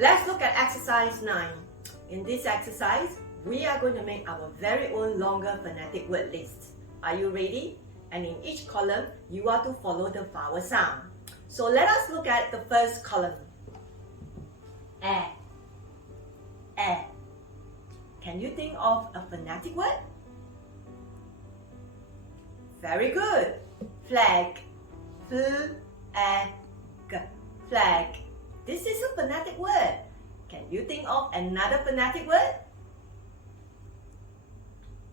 Let's look at exercise 9. In this exercise, we are going to make our very own longer phonetic word list. Are you ready? And in each column, you are to follow the vowel sound. So let us look at the first column. A. Can you think of a phonetic word? Very good. Flag. Flag. This is a phonetic word. Can you think of another phonetic word?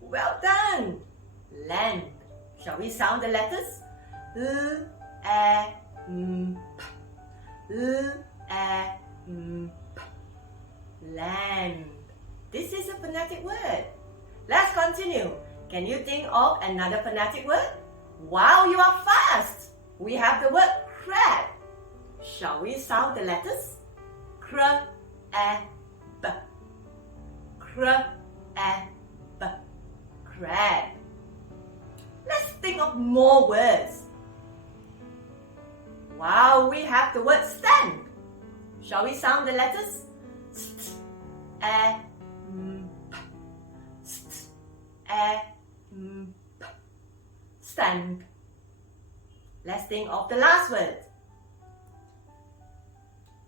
Well done. Lamp. Shall we sound the letters? Lamp. This is a phonetic word. Let's continue. Can you think of another phonetic word? Wow, you are fast. We have the word crab. Shall we sound the letters? Crab. Crab. Let's think of more words. Wow, we have the word stamp. Shall we sound the letters? Stamp. Let's think of the last word.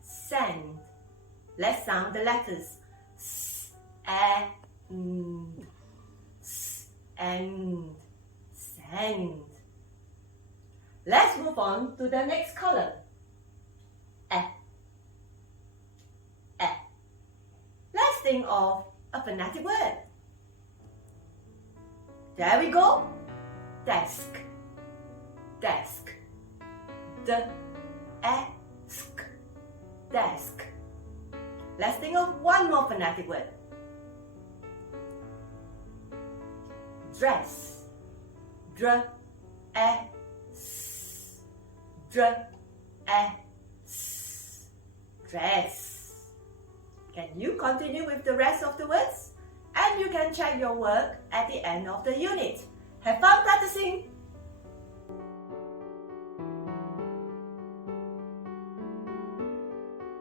Sand. Let's sound the letters. Sand. Let's move on to the next column. Let's think of a phonetic word. There we go. Desk. Desk. Let's think of one more phonetic word. Dress. Dress. Can you continue with the rest of the words? And you can check your work at the end of the unit. Have fun practicing!